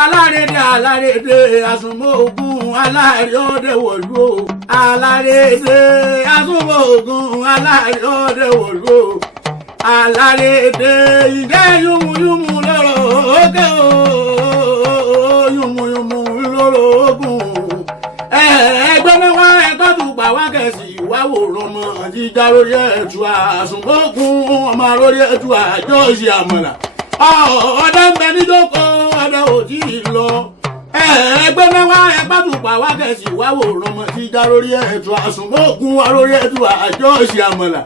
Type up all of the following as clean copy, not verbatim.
alárédè àsùnmọ́ ogun aláàrí ọdẹ wọ̀lú o alárédè àsùnmọ́ ogun aláàrí ọdẹ wọ̀lú o alárédè ìjẹ́ yùmùyùmù lọ́rọ̀ òkè o yùmùyùmù lọ́rọ̀ ogun ẹgbẹ́ mẹ́wàá ẹ̀kọ́ tó gbà wá kẹ̀sì ìwáwò rọmọ jíjà lórí ẹ̀tù àsùnmọ́ ogun ọmọ lórí ẹ̀tù àjọ ìṣe àmàlà ọdẹ ń bẹ níjókòó ọdẹ ò tí ì lọ ẹgbẹ́ mẹ́wàá ẹgbẹ́ tó pa wá kẹ̀sì ìwáwò rọmọ jíjà lórí ẹ̀tù àsùnmọ́ ogun wa lórí ẹ̀tù àjọ ìṣe àmàlà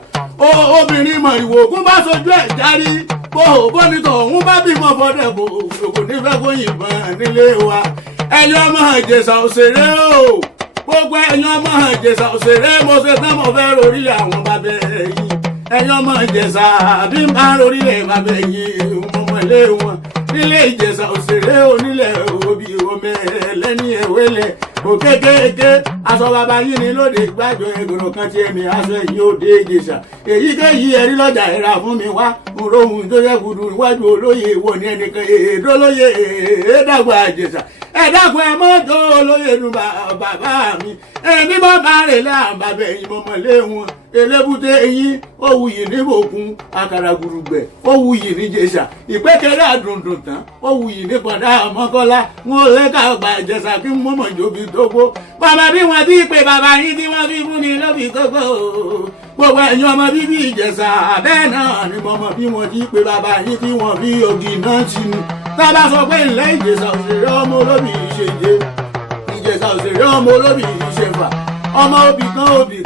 obìnrin mọ̀rìwò ogun bá sojú ẹ̀ járí bó nítọ̀ òun bá bímọ fọdẹ kò nífẹ̀ẹ́ kó yìnbọn nílé wa ẹ̀yin ọmọ Ìjẹ̀ṣà òṣèré o gbogbo ẹ̀yin ọmọ Ìjẹ̀ṣà òṣèré mo ṣe tán mo fẹ́ rorí àwọn bàbá yìí ẹ̀yin ọmọ Ìjẹ̀ṣà bí n bá rorí lẹ̀ bàbá yìí ọmọ ilé wọn nílé Ìjẹ̀ṣà òṣèré onílẹ̀ òbí omi ẹlẹ́ni ẹ̀wẹ́lẹ̀ òkékéké aṣọ bàbá yìí ni lóde gbàjọ ẹgbẹ̀rún kan tí ẹ̀mí aṣọ ẹ̀yìn òde Ìjẹ̀ṣà èyíkéyìí ẹ̀rí lọ́jà ẹ̀rà fún mi wá òróhùn tó yẹ kudu níwájú olóyè ìwọ ní ẹnìkan èdè olóyè èdàgbà Ìjẹ̀ṣà ẹ̀dàkùn ẹ̀ mọ́tò olóyè nu bàbá mi ẹ̀mí bọ́ bá rè lẹ́ àbàbẹ̀ ẹ̀yìn mọ̀mọ́lé wọn elébúté eyín ó wuyì ní bòkun àkàrà gbùrùgbẹ̀ ó wuyì ní Ìjẹ̀ṣà ìpẹ́kẹ́rẹ́ àdùndùn tán ó wuyì ní pọ̀dá Mọ́kọ́lá wọn ò lẹ́ka ọgbà Ìjẹ̀ṣà kí mọ́mọ́ ìjòbi tógbó bàbá bí wọn ti pè bàbá yín tí wọ́n fi fún ni lóbi tógbó gbogbo ẹ̀yin ọmọ bíbí Ìjẹ̀ṣà bẹ́ẹ̀ náà ni mọ́mọ́ bí wọn ti pè bàbá yín tí wọ́n fi ògì náà ti nu tábà sọ pé ilẹ̀ Ìjẹ̀ṣà òṣèré ọmọ olóbì ìṣèjé Ìjẹ̀ṣà òṣèré ọmọ olóbì ìṣèfà ọmọ òbí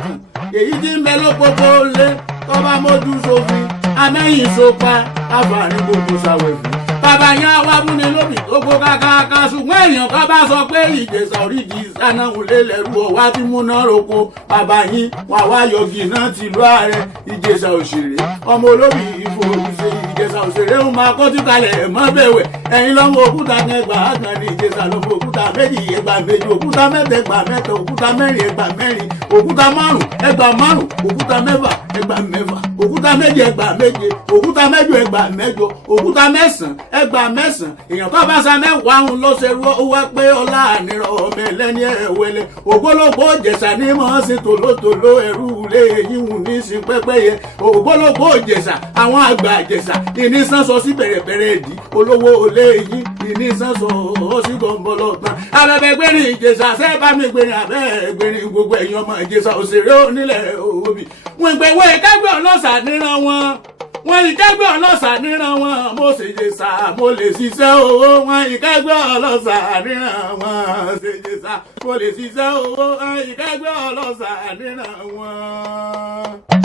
kan èyí tí ń bẹ lópópó lé tó bá mójú sófin amẹ́yìn sopa àfààní gbogbo ṣàwẹ̀fù bàbá yẹn á wá múni lóbì tó gbó kákáká ṣùgbọ́n èèyàn kan bá sọ pé Ìjẹ̀ṣà oríjì sanáwulé lẹ́rú ọ̀wá tí múná roko bàbá yín wà wá yọgì náà tìlú ààrẹ Ìjẹ̀ṣà òṣèré ọmọ olóbì ìfòrùṣe Ìjẹ̀ṣà òṣèré ń máa kọ́ tìkalẹ̀ mọ́ bẹ̀wẹ̀ ẹ̀yin lọ́mọ òkúta kẹgbàá kan ní Ìjẹ̀ṣà lọ́mọ òkúta méjì ẹgbàá méjì òkúta mẹ́ta ẹgbàá mẹ́ta òkúta mẹ́rin ẹgbàá mẹ́rin òkúta márùn ẹgbàá márùn òkúta mẹ́fà ẹgbàá mẹ́fà òkúta méje ẹgbàá méje òkúta mẹ́jọ ẹgbàá mẹ́jọ òkúta mẹ́sàn ẹgbàá mẹ́sàn èèyàn tó bá sa mẹ́wàá ń lọ ṣerú ó wá pé ọlá àníràn ọmọ ẹlẹ́ni ẹ̀wẹ́lẹ́ ògbólógbó Ìjẹ̀ṣà ní mọ̀ sí tòlótòló ẹrú ilé eyín wù ní sí pẹ́pẹ́yẹ ògbólógbó Ìjẹ̀ṣà àwọn àgbà Ìjẹ̀ṣà ìní sánsọ sí bẹ̀rẹ̀bẹ̀rẹ̀ ìdí olówó olé eyín ìní sánsọ ó sì gbọ̀ngbọ̀lọ̀ tán abẹ́bẹ́ gbẹ̀rin Ìjẹ̀ṣà sẹ́ẹ̀bá mi gbẹ̀rin abẹ́ gbẹ̀rin gbogbo ẹ̀yin ọmọ Ìjẹ̀ṣà òṣèré onílẹ̀ òbí wọn ìgbẹ̀wé ìkẹ́gbẹ́ ọlọ́sà níran wọn ìkẹ́gbẹ́ ọlọ́sà níran wọn mo sì Ìjẹ̀ṣà mo lè ṣiṣẹ́ owó wọn ìkẹ́gbẹ́ ọlọ́sà níran wọn ṣe Ìjẹ̀ṣà mo lè ṣiṣẹ́ owó wọn ìkẹ́gbẹ́ ọlọ́sà níran wọn.